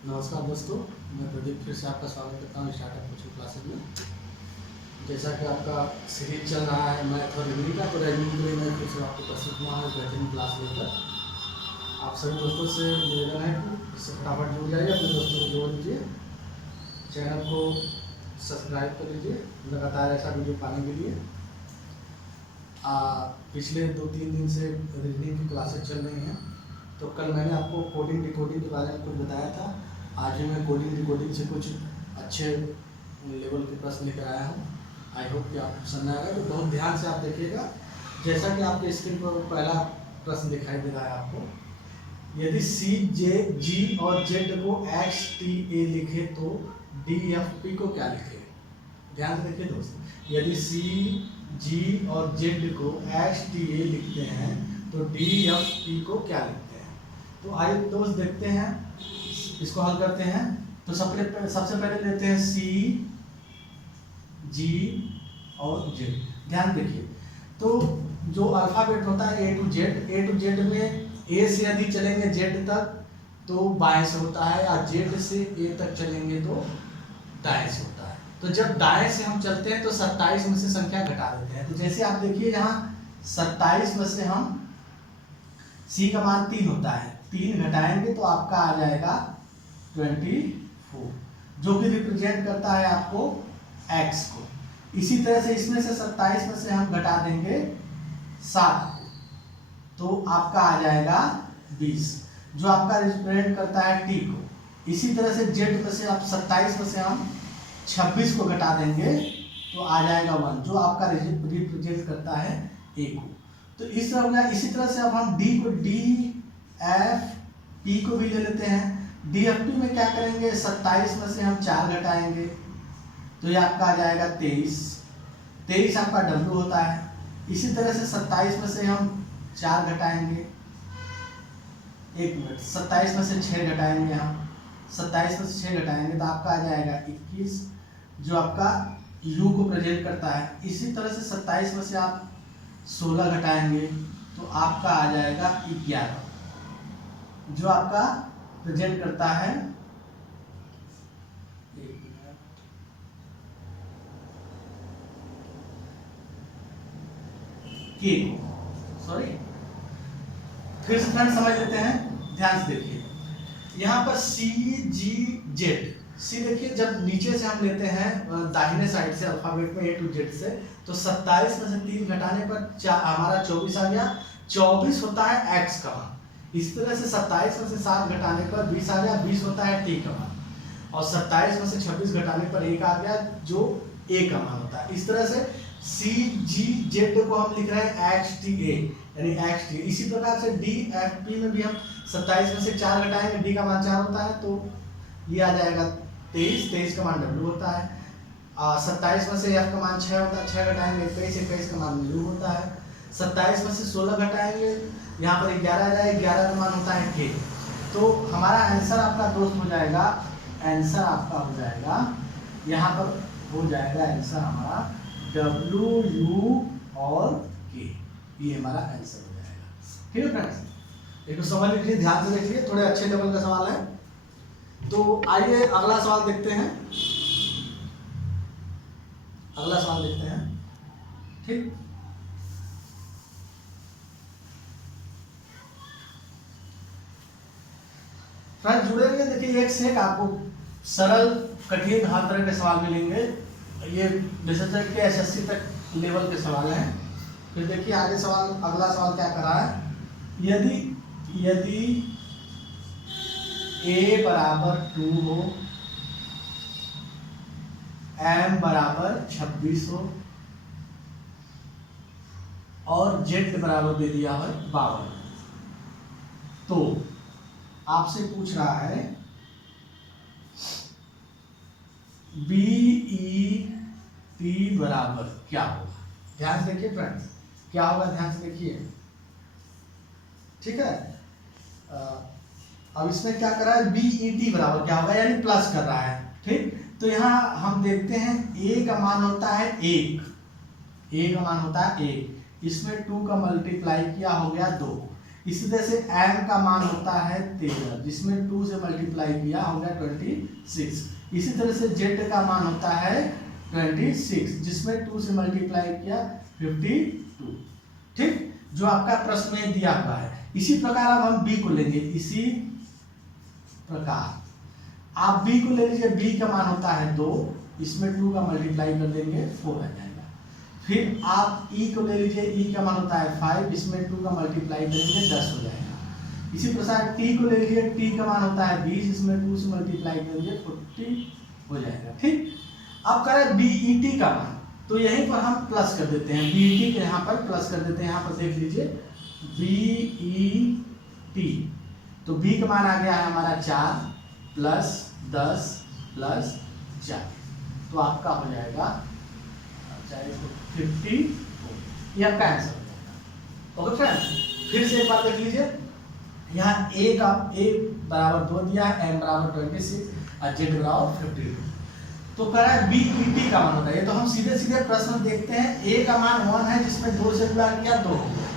नमस्कार दोस्तों, मैं प्रदीप फिर से आपका स्वागत करता हूँ स्टार्टअप कोचिंग क्लासेस में। जैसा कि आपका सीरीज चल रहा है मैथ और रीजनिंग का, तो रीजनिंग के लिए मैं फिर से आपको उपस्थित हुआ हूँ बेहतरीन क्लास लेकर। आप सभी दोस्तों से निवेदन है कि इससे फटाफट जुड़ जाइए, अपने दोस्तों को जोड़ दीजिए, चैनल को सब्सक्राइब कर लीजिए लगातार ऐसा वीडियो पाने के लिए। पिछले 2-3 दिन से रीजनिंग की क्लासेस चल रही हैं, तो कल मैंने आपको कोडिंग डिकोडिंग के बारे में कुछ बताया था। आज भी मैं कोडिंग डिकोडिंग से कुछ अच्छे लेवल के प्रश्न लेकर आया हूँ। आई होप कि आप पसंद आएगा, तो बहुत ध्यान से आप देखिएगा। जैसा कि आपके स्क्रीन पर पहला प्रश्न दिखाई दे रहा है आपको, यदि सी जे जी और जेड को एक्स टी ए लिखे तो डी एफ पी को क्या लिखे। ध्यान से देखिए दोस्तों, यदि सी जी और जेड को एक्स टी ए लिखते हैं तो डी एफ पी को क्या लिखते हैं। तो आइए दोस्त देखते हैं, इसको हल करते हैं। तो सबसे पहले लेते हैं सी जी और जेड। ध्यान देखिए, तो जो अल्फाबेट होता है ए टू जेड में ए से यदि चलेंगे जेड तक तो बाएं से होता है, या जेड से ए तक चलेंगे तो दाएं से होता है। तो जब दाएं से हम चलते हैं तो 27 में से संख्या घटा देते हैं। तो जैसे आप देखिए, यहाँ 27 में से हम सी का मान 3 होता है, 3 घटाएंगे तो आपका आ जाएगा 24, जो कि रिप्रेजेंट करता है आपको x को। इसी तरह से इसमें से 27 में से हम घटा देंगे 7 को, तो आपका आ जाएगा 20, जो आपका रिप्रेजेंट करता है t को। इसी तरह से z में से आप 27 में से हम 26 को घटा देंगे तो आ जाएगा 1, जो आपका रिप्रेजेंट करता है a को। तो इस तरह हो गया। इसी तरह से अब हम d को डी एफ पी को भी ले लेते हैं। डी एफ पी में क्या करेंगे, 27 में से हम 4 घटाएंगे तो ये आपका आ जाएगा 23 आपका W होता है। इसी तरह से 27 में से हम 4 घटाएंगे, 1 मिनट, 27 में से 6 घटाएंगे, हम 27 में से 6 घटाएंगे तो आपका आ जाएगा 21, जो आपका U को प्रेजेंट करता है। इसी तरह से 27 में से आप 16 घटाएंगे तो आपका आ जाएगा 11, जो आपका प्रेजेंट करता है के को। सॉरी, फिर से फ्रेंड समझ लेते हैं, ध्यान से देखिए। यहाँ पर सी जी जेड, सी देखिए जब नीचे से हम लेते हैं दाहिने साइड से अल्फाबेट में ए टू जेड से, तो 27 में से 3 घटाने पर हमारा 24 आ गया। 24 होता है x का मान। इस तरह से 27 में से 7 घटाने पर 20 आ गया, 20 होता है t का मान। और 27 में से 26 घटाने पर 1 आ गया, जो a का मान होता है। इस तरह से सी जी जेड को हम लिख रहे हैं एक्स टी ए, यानी एक्स टी। इसी प्रकार से डी एफ पी में भी हम 27 में से 4 घटाएंगे, डी का मान 4 होता है, तो ये आ जाएगा 23 का मान W होता है। 27 में से F का मान 6 होता है, 6 घटाएंगे 21 का मान U होता है। 27 में से 16 घटाएंगे, यहाँ पर 11 आ जाएगा, 11 का मान होता है K। तो हमारा आंसर आपका दोस्त हो जाएगा, आंसर आपका हो जाएगा, यहाँ पर हो जाएगा आंसर हमारा W U और K, ये हमारा आंसर हो जाएगा। ठीक है फ्रेंड्स, एक समझ लीजिए, ध्यान से देखिए, थोड़े अच्छे लेवल का सवाल है। तो आइए अगला सवाल देखते हैं, अगला सवाल देखते हैं। ठीक, फ्रेंड्स जुड़े रहिए, देखिए एक से एक आपको सरल कठिन हर तरह के सवाल मिलेंगे। ये विशेषज्ञ के एसएससी तक लेवल के सवाल हैं। फिर देखिए आगे सवाल, अगला सवाल क्या कर रहा है, यदि a बराबर 2 हो, m बराबर 26 हो और z बराबर दे दिया है 52, तो आपसे पूछ रहा है BEP बराबर क्या होगा। ध्यान से देखिए फ्रेंड्स, क्या होगा, ध्यान से देखिए। ठीक है, अब इसमें क्या कर रहा है, BET बराबर क्या होगा, यानी प्लस कर रहा है। ठीक, तो यहाँ हम देखते हैं A का मान होता है 1, A का मान होता है 1, इसमें 2 का मल्टीप्लाई किया हो गया 2, इसी तरह से m का मान होता है 13, जिसमें 2 से मल्टीप्लाई किया हो गया 26। इसी तरह से z का मान होता है 26, जिसमें 2 से मल्टीप्लाई किया 52। ठीक, जो आपका प्रश्न में दिया हुआ है। इसी प्रकार अब हम b को लेंगे। इसी प्रकार आप b को ले लीजिए। b का मान होता है 2, इसमें 2 का मल्टीप्लाई कर देंगे 4 आ जाएगा। फिर आप e को ले लीजिए। e का मान होता है 5, इसमें 2 का मल्टीप्लाई करेंगे 10 हो जाएगा। इसी प्रकार t को ले लीजिए। t का मान होता है 20, इसमें 2 से मल्टीप्लाई करेंगे 40 हो जाएगा। ठीक, अब करें BET का मान, तो यहीं पर हम प्लस कर देते हैं। BET के यहाँ पर प्लस कर देते हैं। यहाँ पर देख लीजिए BET, तो b का मान आ गया है हमारा 4 प्लस 10 प्लस 4, तो आपका हो जाएगा 50। ये आपका आंसर हो जाएगा। ओके फ्रेंड्स, फिर से एक बार देख लीजिए। यहाँ a बराबर 2 दिया है, m बराबर 26 और z बराबर 52। तो कह रहा है BET का मान होता है। ये तो हम सीधे सीधे प्रश्न देखते हैं। a का मान 1 है, जिसमें 2 से गुणा किया 2 हो गया।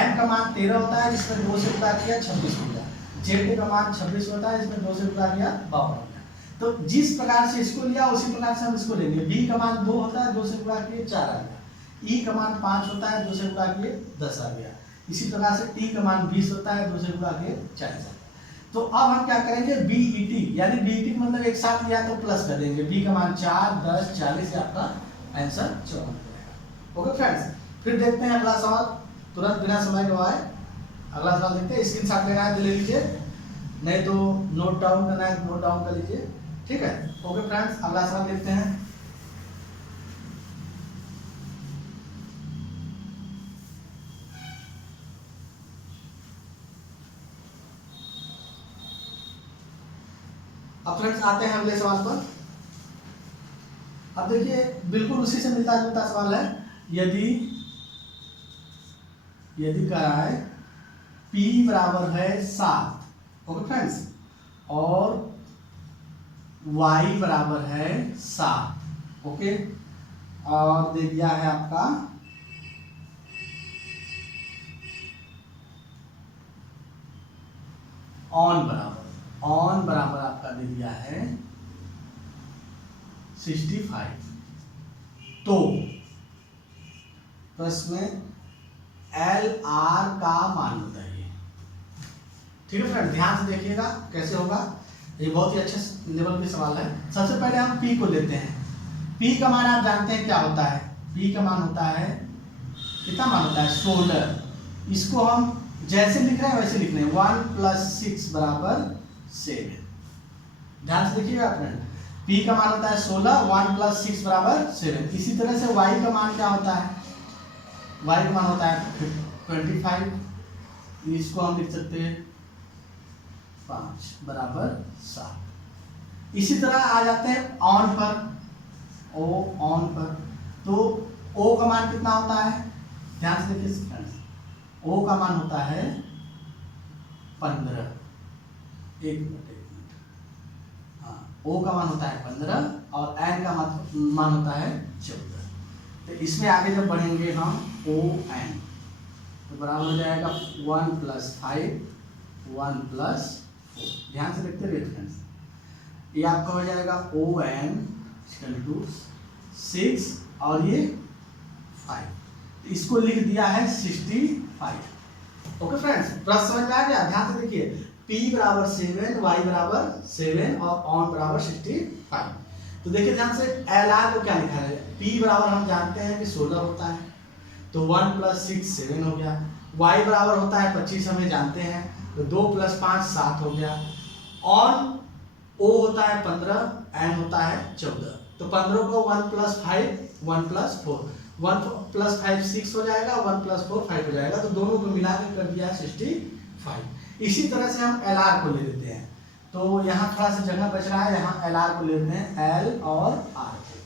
m का मान 13 होता है, जिसमें 2 से गुणा किया 26 हो गया। z का मान 26 होता है, जिसमें 2 से गुणा किया 52 हो गया। तो जिस प्रकार से इसको लिया उसी प्रकार से हम इसको लेंगे। b का मान 2 होता है, 2 से गुणा किए 4 आ गया। e का मान 5 होता है, 2 से गुणा किए 10 आ गया। इसी प्रकार से t का मान 20 होता है, 2 से गुणा किए 40 आ गया। तो अब हम क्या करेंगे, BET यानी BET का मतलब एक साथ लिया तो प्लस कर देंगे। b का मान 4 10 40, आपका आंसर 54 हो जाएगा। ओके फ्रेंड्स, फिर देखते हैं अगला सवाल, तुरंत बिना समय गवाए अगला सवाल देखते हैं। स्क्रीनशॉट लेना है तो ले लीजिए, नहीं तो नोट डाउन करना है तो नोट डाउन कर लीजिए। ठीक है, ओके फ्रेंड्स, अगला सवाल देखते हैं। अब फ्रेंड्स आते हैं अगले सवाल पर। अब देखिए बिल्कुल उसी से मिलता जुलता सवाल है। यदि कहा है p बराबर है 7, ओके फ्रेंड्स, और y बराबर है 7, ओके, और दे दिया है आपका ऑन बराबर आपका दे दिया है 65। तो प्रश्न में LR का मान बताइए। ठीक है फ्रेंड, ध्यान से देखिएगा कैसे होगा। ये बहुत ही अच्छे लेवल के सवाल है। सबसे पहले हम P को लेते हैं। P का मान आप जानते हैं क्या होता है। P का मान होता है, कितना मान होता है 16। इसको हम जैसे लिख रहे हैं वैसे लिख रहे हैं। 1 + 6 बराबर 7। ध्यान से देखिएगा फ्रेंड, P का मान होता है 16, 1 + 6 बराबर 7। इसी तरह से Y का मान क्या होता है, Y का मान होता है 25। इसको हम लिख सकते हैं 5 बराबर 7। इसी तरह आ जाते हैं ऑन पर, ऑन पर। तो O का मान कितना होता है, ध्यान से देखिए फ्रेंड्स, O का मान होता है 15। एक मिनट, हाँ, O का मान होता है 15 और N का मान होता है 14। तो इसमें आगे जब बढ़ेंगे हम ON, तो बराबर हो जाएगा 1 + 5 1 + 4। ध्यान से देखते रहिए फ्रेंड्स, ये आपका हो जाएगा ON = 6 और ये 5। इसको लिख दिया है 65। ओके फ्रेंड्स, प्रश्न समझ में आ गया। ध्यान से देखिए, P बराबर 7, Y बराबर 7 और ऑन बराबर 65। तो देखिए ध्यान से LR को क्या लिखा है। P बराबर हम जानते हैं कि 16 होता है, तो 1 + 6 7 हो गया। Y बराबर होता है 25, हमें जानते हैं, तो 2 + 5 7 हो गया। ऑन O होता है 15, N होता है 14। तो 15 को 1 + 5 1 + 4, 1 + 5 6 हो जाएगा, 1 + 4 5 हो जाएगा। तो दोनों को मिला के कर दिया 65। इसी तरह से हम LR को ले लेते हैं। तो यहाँ थोड़ा सा जगह बच रहा है, यहाँ LR को लेते हैं, L और R को।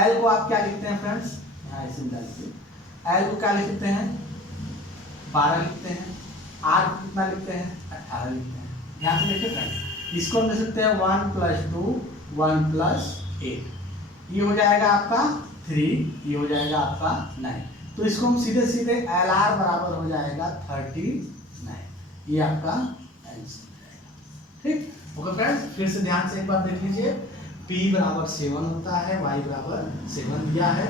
L को आप क्या लिखते हैं फ्रेंड्स, यहाँ इसे डाल के L को क्या लिखते हैं 12 लिखते हैं। R को कितना लिखते हैं 18 लिखते हैं। ध्यान से देखिए फ्रेंड्स, इसको हम लिख सकते हैं 1 + 2 1 + 8। ये हो जाएगा आपका 3, ये हो जाएगा आपका 9। तो इसको हम सीधे सीधे LR बराबर हो जाएगा 36। नहीं। ये आपका आंसर रहेगा। ठीक, ओके फ्रेंड्स, फिर से ध्यान से एक बार देख लीजिए। P बराबर 7 होता है, Y बराबर 7 दिया है,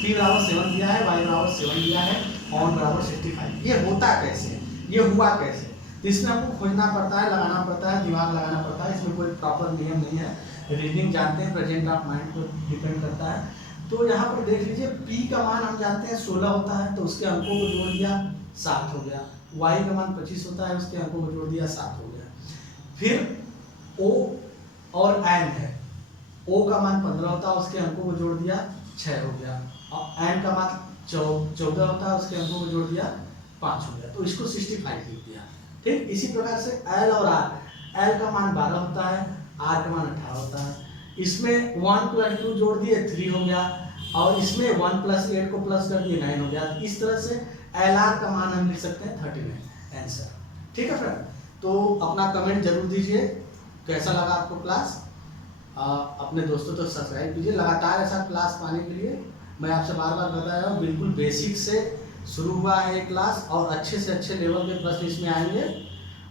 P बराबर 7 दिया है, Y बराबर 7 दिया है, ऑन बराबर 65। ये होता कैसे, ये हुआ कैसे, तो इसमें आपको खोजना पड़ता है, लगाना पड़ता है, दिमाग लगाना पड़ता है। इसमें कोई प्रॉपर नियम नहीं है, रीजनिंग जानते हैं, प्रेजेंट ऑफ माइंड को डिपेंड करता है। तो यहाँ पर देख लीजिए, P का मान हम जानते हैं 16 होता है, तो उसके अंकों को जोड़ दिया 7 हो गया। Y का मान 25 होता है, उसके अंकों को जोड़ दिया 7 हो गया। फिर O और N है, O का मान 15 होता है, उसके अंकों को जोड़ दिया 6 हो गया, और N का मान 14 होता है, उसके अंकों को जोड़ दिया 5 हो गया, तो इसको 65 लिख दिया। ठीक, इसी प्रकार से L और R, L का मान 12 होता है, R का मान 18 होता है, इसमें 1 + 2 जोड़ दिए 3 हो गया, और इसमें 1 + 8 को प्लस कर दिए 9 हो गया। इस तरह से LR का मान हम लिख सकते हैं 39 आंसर। ठीक है फ्रेंड, तो अपना कमेंट जरूर दीजिए, कैसा लगा आपको क्लास। अपने दोस्तों तो सब्सक्राइब कीजिए। लगातार ऐसा क्लास पाने के लिए मैं आपसे बार बार बता रहा हूँ, बिल्कुल बेसिक से शुरू हुआ है ये क्लास, और अच्छे से अच्छे लेवल के प्रश्न इसमें आएंगे।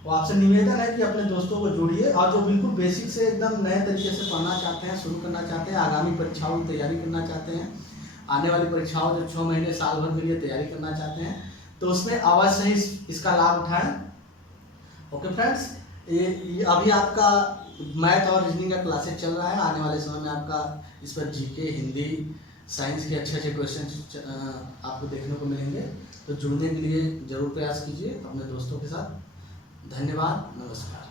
और आपसे निवेदन है कि अपने दोस्तों को जोड़िए, और जो बिल्कुल बेसिक से एकदम नए तरीके से पढ़ना चाहते हैं, शुरू करना चाहते हैं, आगामी परीक्षाओं की तैयारी करना चाहते हैं, आने वाली परीक्षाओं जो 6 महीने साल भर के लिए तैयारी करना चाहते हैं, तो उसमें अवश्य ही इसका लाभ उठाएं। ओके फ्रेंड्स, ये अभी आपका मैथ और रीजनिंग का क्लासेस चल रहा है। आने वाले समय में आपका इस पर जीके, हिंदी, साइंस के अच्छे अच्छे क्वेश्चन आपको देखने को मिलेंगे। तो जुड़ने के लिए ज़रूर प्रयास कीजिए अपने दोस्तों के साथ। धन्यवाद, नमस्कार।